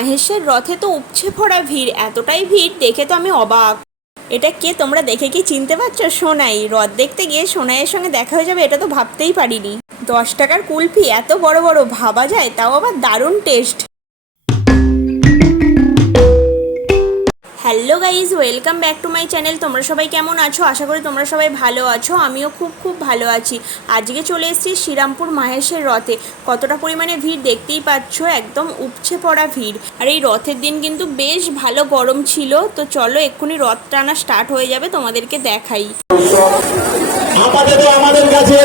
মাহেশের রথে তো উপচে পড়া ভিড়, এতটাই ভিড় দেখে তো আমি অবাক। এটা কে, তোমরা দেখে কি চিনতে পারছো? সোনাই। রথ দেখতে গিয়ে সোনাইয়ের সঙ্গে দেখা হয়ে যাবে এটা তো ভাবতেই পারিনি। 10 টাকার কুলফি এত বড় বড়, ভাবা যায়? তাও আবার দারুণ test. Hello guys, welcome back to my channel. তোমরা সবাই কেমন আছো? আশা করি তোমরা সবাই ভালো আছো। আমিও খুব ভালো আছি। আজকে চলে এসেছি শ্রীরামপুর মাহেশের রথে। কতটা পরিমাণে ভিড় দেখতেই পাচ্ছ, একদম উপচে পড়া ভিড়। আর এই রথের দিন কিন্তু বেশ ভালো গরম ছিল। তো চলো এক্ষুনি রথ টানা স্টার্ট হয়ে যাবে, তোমাদেরকে দেখাই। আমাদের কাছে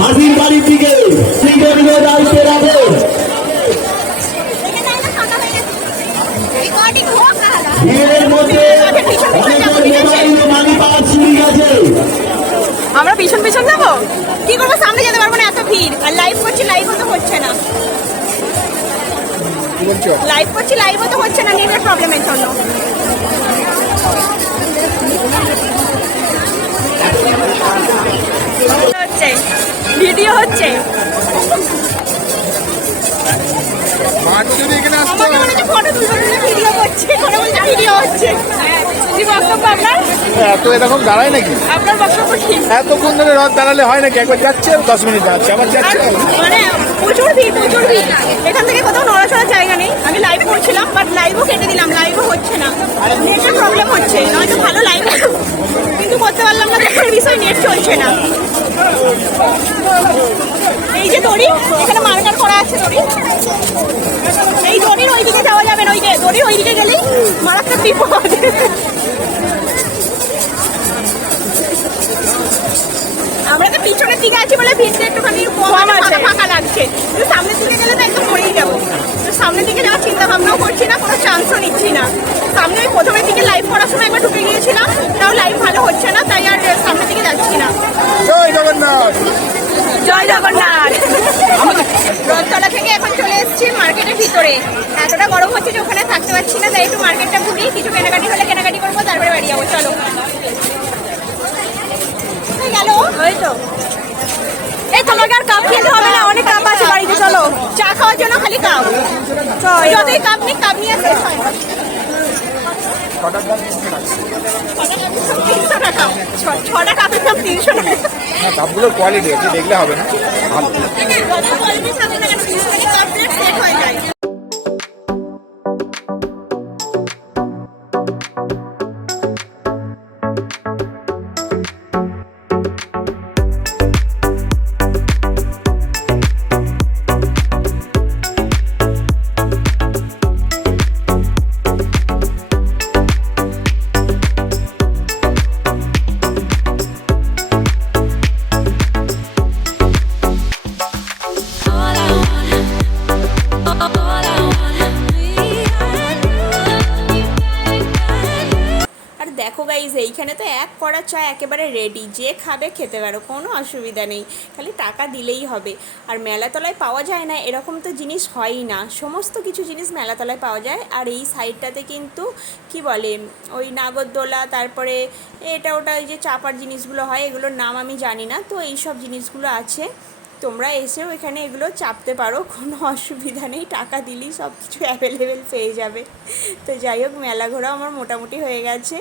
মাঝির বাড়ির দিকে দায়িত্বে রাখে। আমরা পিছন পিছন যাবো, কি করবো? সামনে যেতে পারবো না, এত ভিড়। আর লাইভ করছি, লাইভও তো হচ্ছে না। লাইভ করছি, লাইভও তো হচ্ছে না নেটের প্রবলেমের জন্য। হচ্ছে ভিডিও হচ্ছে, ফটো তুলবো, ভিডিও করছে, ভিডিও হচ্ছে। কি বক্তব্য আপনার? এত এরকম দাঁড়ায় নাকি? আপনার বক্তব্য কি? এতক্ষণ ধরে রথ দাঁড়ালে হয় নাকি? একবার যাচ্ছে 10 মিনিট যাচ্ছে, আবার যাচ্ছে। মানে প্রচুর ভিড়। এখান থেকে কোথাও নড়াচড়ার জায়গা নেই। আমি লাইভ করছিলাম, বাট লাইভও কেটে দিলাম, লাইভও হচ্ছে না, নেটের প্রবলেম হচ্ছে। নয়তো ভালো লাইভ হতো, কিন্তু করতে পারলাম না, দেখার বিষয় নেট চলছে না। এই যে দড়ি, এখানে মার্কার করা আছে দড়ি। এই দড়ির ওইদিকে যাওয়া যাবে না, ওই যে দড়ির ওইদিকে গেলেই মারাত্মক বিপদ। আমরা তো পিছনের দিকে আছি বলে ভিড়টা একটুখানি ফাঁকা লাগছে, কিন্তু সামনের দিকে গেলে তো একদম মরেই যাবো। তো সামনের দিকে যাওয়ার চিন্তা ভাবনাও করছি না, কোনো চান্সও নিচ্ছি না। সামনে ওই প্রথমের দিকে লাইভ করার সময় একবার ঢুকে গিয়েছিলাম, তাও লাইভ ভালো হচ্ছে না, তাই আর সামনের দিকে যাচ্ছি না। জয় জগন্নাথ, জয় জগন্নাথ। রথতলা থেকে এখন চলে এসেছি মার্কেটের ভিতরে। এতটা গরম হচ্ছে যে ওখানে থাকতে পারছি না, তাই একটু মার্কেটটা ঘুরি, কিছু কেনাকাটি হলে কেনাকাটি করবো, তারপরে বাড়ি যাবো। চলো। গেল ওই তো। এই তোমাকে আর কাপ খেতে হবে না, অনেক কাপ আছে বাড়িতে। চলো, চা খাওয়ার জন্য খালি কাপ, যতই কাপ নেই, কাপ নিয়ে শেষ হয় না। 6টা কাপের দাম 300 টাকা। কাপগুলোর কোয়ালিটি আছে, দেখলে হবে না। কোয়ালিটি থাকে না, কাপ প্লেট সেট হয়ে যায়। দেখো গাইজ, এইখানে তো এক কড়া চা একেবারে রেডি, যে খাবে খেতে পারো, কোনো অসুবিধা নেই, খালি টাকা দিলেই হবে। আর মেলাতলায় পাওয়া যায় না এরকম তো জিনিস হয়ই না, সমস্ত কিছু জিনিস মেলাতলায় পাওয়া যায়। আর এই সাইডটাতে কিন্তু কি বলে, ওই নাগরদোলা, তারপরে এটা ওটা ওই যে চাপার জিনিসগুলো হয়, এগুলোর নাম আমি জানি না, তো এই সব জিনিসগুলো আছে। তোমরা এসেও এখানে এগুলো চাপতে পারো, কোনো অসুবিধা নেই, টাকা দিলেই সব কিছু অ্যাভেলেবেল পেয়ে যাবে। তো যাই হোক, মেলা ঘোরা আমার মোটামুটি হয়ে গেছে,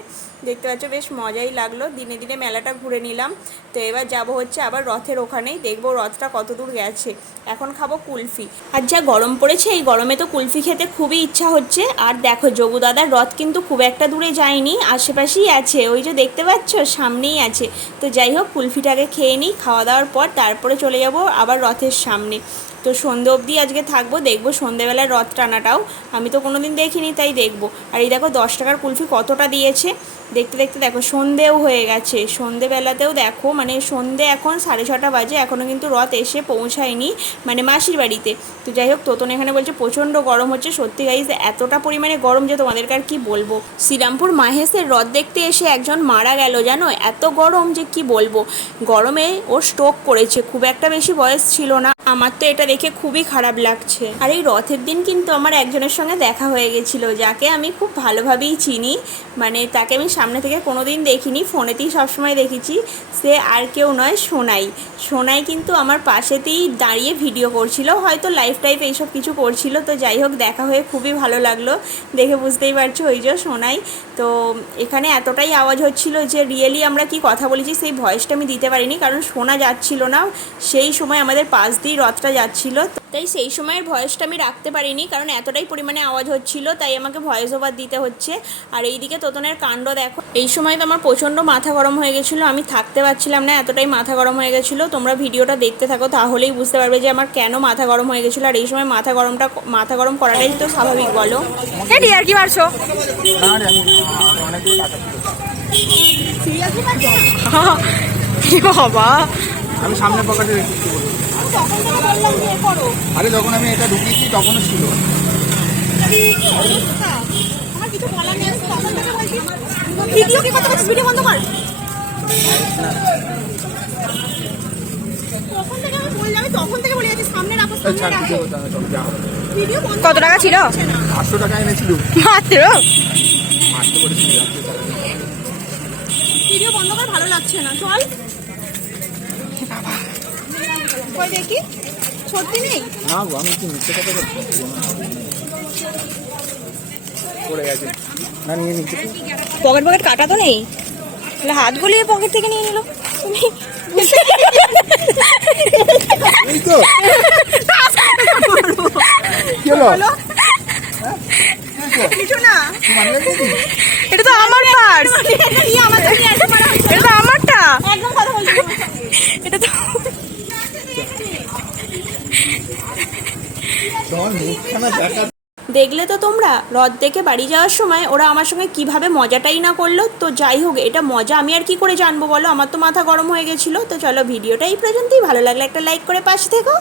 দেখতে পাচ্ছ বেশ মজাই লাগলো। দিনে দিনে মেলাটা ঘুরে নিলাম। তো এবার যাব হচ্ছে আবার রথের ওখানেই, দেখবো রথটা কত দূর গেছে। এখন খাবো কুলফি। আর যা গরম পড়েছে, এই গরমে তো কুলফি খেতে খুবই ইচ্ছা হচ্ছে। আর দেখো, যোগু দাদার রথ কিন্তু খুব একটা দূরে যায়নি, আশেপাশেই আছে, ওই যে দেখতে পাচ্ছ সামনেই আছে। তো যাই হোক, কুলফিটাকে খেয়ে নিই, খাওয়া দাওয়ার পর তারপরে চলে যাব আবার রথের সামনে। তো সন্ধে অবধি আজকে থাকবো, দেখবো সন্ধেবেলায় রথ টানাটাও, আমি তো কোনো দিন দেখিনি, তাই দেখবো। আর এই দেখো 10 টাকার কুলফি কতটা দিয়েছে, দেখতে দেখতে দেখো সন্ধেও হয়ে গেছে। সন্ধেবেলাতেও দেখো, মানে সন্ধে এখন 6:30 বাজে, এখনও কিন্তু রথ এসে পৌঁছায়নি, মানে মাসির বাড়িতে। তো যাই হোক, তোতন এখানে বলছে প্রচণ্ড গরম হচ্ছে। সত্যি গাইজ, এতটা পরিমাণে গরম যে তোমাদেরকে আর কি বলবো। শ্রীরামপুর মাহেশের রথ দেখতে এসে একজন মারা গেল জানো, এত গরম যে কি বলবো। গরমে ও স্ট্রোক করেছে, খুব একটা বেশি বয়স ছিল না। আমার তো এটা দেখে খুবই খারাপ লাগছে। আর এই রথের দিন কিন্তু আমার একজনের সঙ্গে দেখা হয়ে গেছিলো, যাকে আমি খুব ভালোভাবেই চিনি, মানে তাকে আমি সামনে থেকে কোনো দিন দেখিনি, ফোনেতেই সবসময় দেখেছি। সে আর কেউ নয়, সোনাই। সোনাই কিন্তু আমার পাশেতেই দাঁড়িয়ে ভিডিও করছিল, হয়তো লাইভ টাইপ এইসব কিছু করছিল। তো যাই হোক, দেখা হয়ে খুবই ভালো লাগলো, দেখে বুঝতেই পারছো ওই যে সোনাই। তো এখানে এতটাই আওয়াজ হচ্ছিল যে রিয়েলি আমরা কি কথা বলেছি সেই ভয়েসটা আমি দিতে পারিনি, কারণ শোনা যাচ্ছিল না। সেই সময় আমাদের পাশ দিয়ে রথটা যাচ্ছিল, তাই সেই সময়ের ভয়েসটা আমি রাখতে পারিনি, কারণ এতটাই পরিমাণে আওয়াজ হচ্ছিল, তাই আমাকে ভয়েস ওভার দিতে হচ্ছে। আর এইদিকে তোতনের কাণ্ড দেখো। এই সময় তো আমার প্রচণ্ড মাথা গরম হয়ে গেছিলো, আমি থাকতে পারছিলাম না, এতটাই মাথা গরম হয়ে গেছিলো। তোমরা ভিডিওটা দেখতে থাকো, তাহলেই বুঝতে পারবে যে আমার কেন মাথা গরম হয়ে গেছিলো। আর এই সময় মাথা গরম করাটাই তো স্বাভাবিক, বলো। এটি আর কি মারছো? কি বাবা, আমি সামনে পকেটে রেখেছি। আরে যখন আমি এটা ঢুকিয়েছি তখনও ছিল। ভিডিও কি কথা বলছিস? ভিডিও বন্ধ কর। তখন থেকে বলে যাচ্ছি সামনে রাখো, সামনে রাখো। ভিডিও বন্ধ। কত টাকা ছিল? 800 টাকা এনেছিল মাত্র। মারতে বলেছিল। ভিডিও বন্ধ কর, ভালো লাগছে না, চল। কই দেখি, সত্যি নেই। না গো, আমি কি মিথ্যে কথা বলছি? পড়ে গেছে না, নিয়ে নিচ্ছে। পকেট কাটা তো নেই, তাহলে হাত গলিয়ে পকেট থেকে নিয়ে নিল। তুমি এই তো কি হলো? কিছু না, মানলে কি? এটা তো আমার পার্স, এটা তো আমারটা। একদম কথা বলছি, এটা তো তোমার মুখখানা দেখা। দেখলে তো তোমরা, রথ দেখে বাড়ি যাওয়ার সময় ওরা আমার সঙ্গে কিভাবে মজাটাই না করলো। তো যাই হোক, এটা মজা আমি আর কি করে জানবো বলো, আমার তো মাথা গরম হয়ে গেছিলো। তো চলো, ভিডিওটা এই পর্যন্তই। ভালো লাগলে একটা লাইক করে পাশে থেকো।